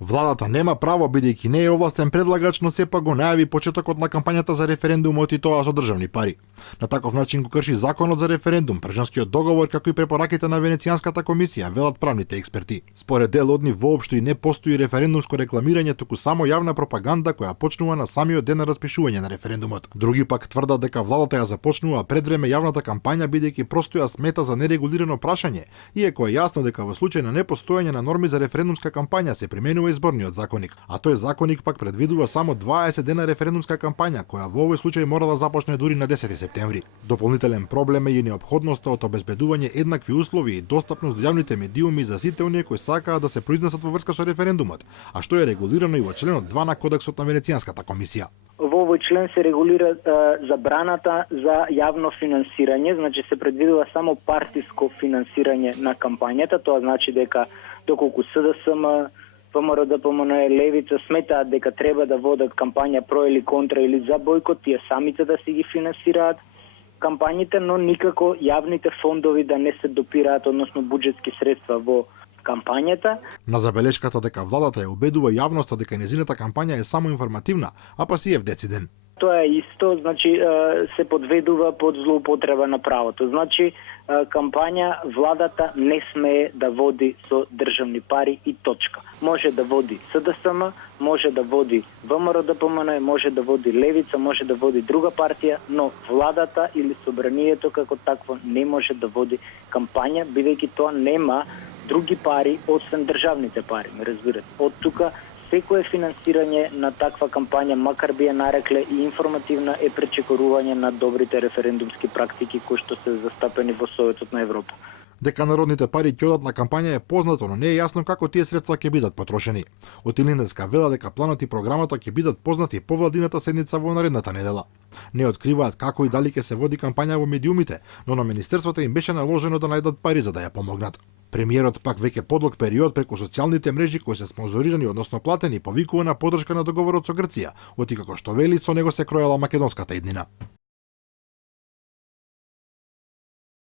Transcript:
Владата нема право бидејќи не е овластен предлагач, но сепак го најави почетокот на кампањата за референдумот и тоа со државни пари. На таков начин го крши законот за референдум, Прежанскиот договор како и препораките на Венецијанската комисија, велат правните експерти. Според дел од нив воопшто и не постои референдумско рекламирање, туку само јавна пропаганда која почнува на самиот ден на распишување на референдумот. Други пак тврдат дека владата ја започнува пред време јавната кампања бидејќи просто ја смета за нерегулирано прашање, иако е јасно дека во случај на непостоење на норми за референдумска кампања се применува изборниот законник, а тој законник пак предвидува само 20 дена референдумска кампања, која во овој случај мора да започне дури на 10 септември. Дополнителен проблем е и неопходноста од обезбедување еднакви услови и достапност до јавните медиуми за сите оние кои сакаат да се произнесат во врска со референдумот, а што е регулирано и во членот 2 на Кодексот на Венецијанската комисија. Во овој член се регулира забраната за јавно финансирање, значи се предвидува само партиско финансирање на кампањата, тоа значи дека доколку СДСМ, ВМРО, ДПМН, Левица сметаат дека треба да водат кампања про или контра или за бојкот, тие самите да си ги финансираат кампањите, но никако јавните фондови да не се допираат, односно буџетски средства во кампањата. На забелешката дека владата ја убедува јавноста дека нејзината кампања е само информативна, а па си е вдециден. Тоа е исто, значи се подведува под злоупотреба на правото. Значи кампања владата не смее да води со државни пари и точка. Може да води СДСМ, може да води ВМРО ДПМН, може да води Левица, може да води друга партија, но владата или собранието како такво не може да води кампања, бидејќи тоа нема други пари освен државните пари, ме разбирате. Од тука секое финансирање на таква кампања, макар би ја нарекле и информативна, е пречекорување на добрите референдумски практики кои што се застапени во Советот на Европа. Дека народните пари ќе одат на кампања е познато, но не е јасно како тие средства ќе бидат потрошени. Од Илинденска вела дека планот и програмата ќе бидат познати по владината седница во наредната недела. Не откриваат како и дали ќе се води кампања во медиумите, но на министерствата им беше наложено да најдат пари за да ја помогнат. Премиерот пак веќе подлог период преку социјалните мрежи кои се спонзорирани, односно платени, повикува на поддршка на договорот со Грција, оти како што вели со него се кроела македонската иднина.